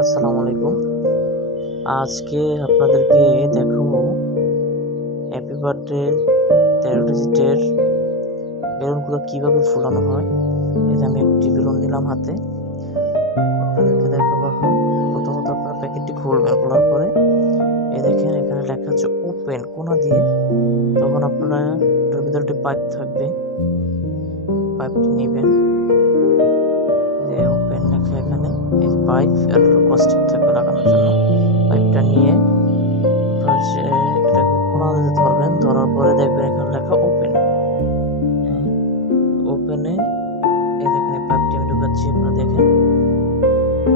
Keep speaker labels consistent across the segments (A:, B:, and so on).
A: আসসালামু আলাইকুম। আজকে আপনাদেরকে দেখাবো হ্যাপি বার্থডে তেরো ডিজিটের বেলুনগুলো কীভাবে ফুলানো হয়। যে আমি একটি বেলুন নিলাম হাতে। আপনাদেরকে দেখাবো প্রথমত আপনারা প্যাকেটটি খুলবেন, খোলার পরে। এই দেখেন, এখানে লেখা আছে ওপেন কোনা দিয়ে। তখন আপনারা এটার ভিতরে একটি পাইপ থাকবে। পাইপটি নেবেন। ওপেন লেখা এখানে। এই যে পাইপ আর কস্টিক থাকবে লাগানোর জন্য। পাইপটা নিয়ে হচ্ছে এটাকে কোনা দিয়ে ধরবেন, ধরার পরে দেখবেন এখানে লেখা ওপেন ওপেনে এই দেখেন পাইপটি আমি ঢুকাচ্ছি, আপনারা দেখেন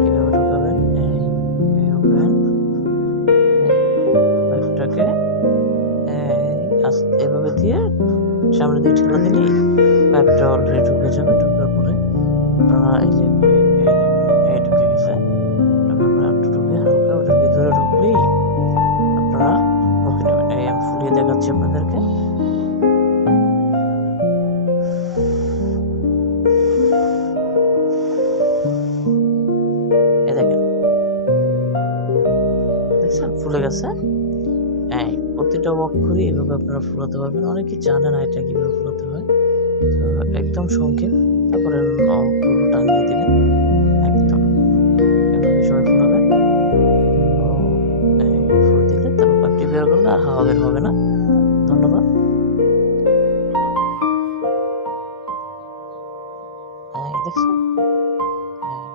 A: কীভাবে ঢুকাবেন। ওপেন পাইপটাকে এভাবে দিয়ে সামনে দিয়ে ঠেলা দিলেই পাইপটা অলরেডি ঢুকে যাবে। ঢুকার পরে আপনারা এই যে দেখাচ্ছি আপনাদেরকে। ফুলে গেছে। এই, প্রতিটা অক্ষরই এভাবে আপনারা ফুলাতে পারবেন। অনেকে জানে না এটা কীভাবে ফুলাতে হয়। তো একদম সংক্ষেপ। তারপরে নখগুলো টাঙিয়ে দিবেন। একদম। এভাবে সবাই দিলে তারপর পাপটি বের করলে আর হাওয়া হবে না। দেখছ হ্যাঁ,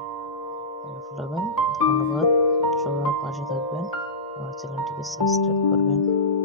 A: ধন্যবাদ। সবাই পাশে থাকবেন। আমার চ্যানেলটিকে সাবস্ক্রাইব করবেন।